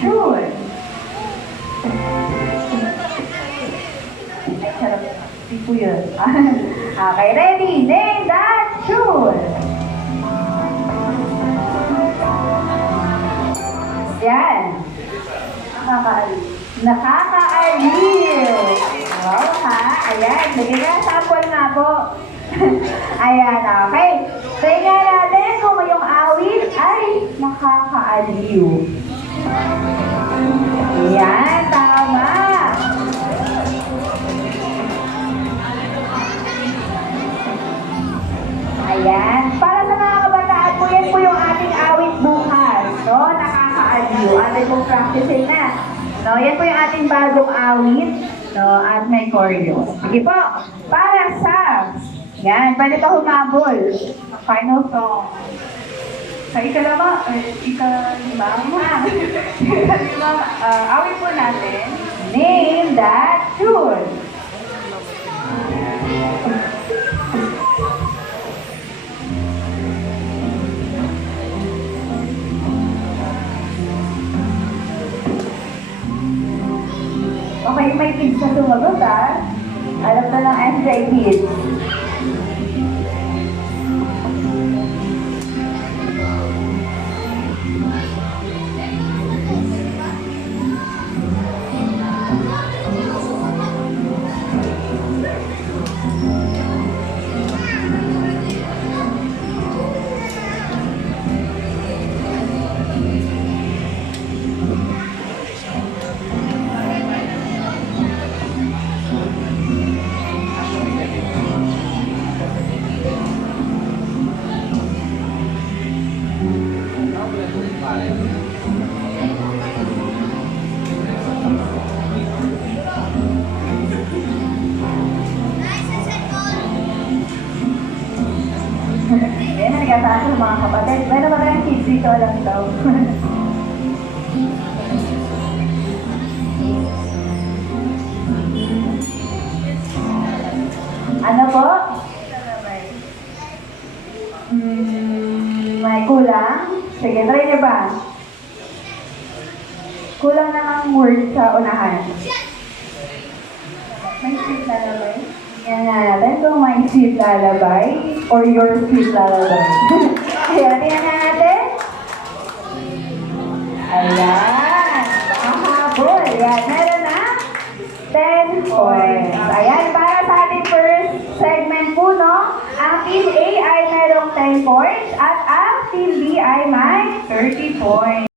tune. Ay, sarap. Hindi po yun. Okay, ready? Name that tune. Yan. Nakakaaliw. Wow, ha? Ayan. Sige nga, sample nga po. Ayan, okay. Tingnan natin kung yung awit ay nakakaaliw. Ayan, tama. Ayan. Para sa mga kabataan po, yan po yung ating awit bukas. No? Nakakaaliw. Ating pong practicing na. No? Yan po yung ating bagong awit. No? At may choreo. Sige po. Para sa... Yan. Pwede pa humabol. Final song. Sa ikalama, awit po natin. Name that tune. Okay, may kids na sumagot, ha? Alam na ng SJ Kids. Yan, nagkataas ng mga kapatid. Meron ba kayong kids dito lang daw? Ano po? May kulang? Sige, try niyo ba? Kulang namang word sa unahan. May sweet lalabay? Yan nga natin kung may sweet lalabay or your sweet lalabay. Ayan, tingnan natin. Ayan. Mahabol. Ayan, meron na 10 points. Ayan, para sa ating first segment po, no? Ang Team A ay merong 10 points at ang Team B ay may 30 points.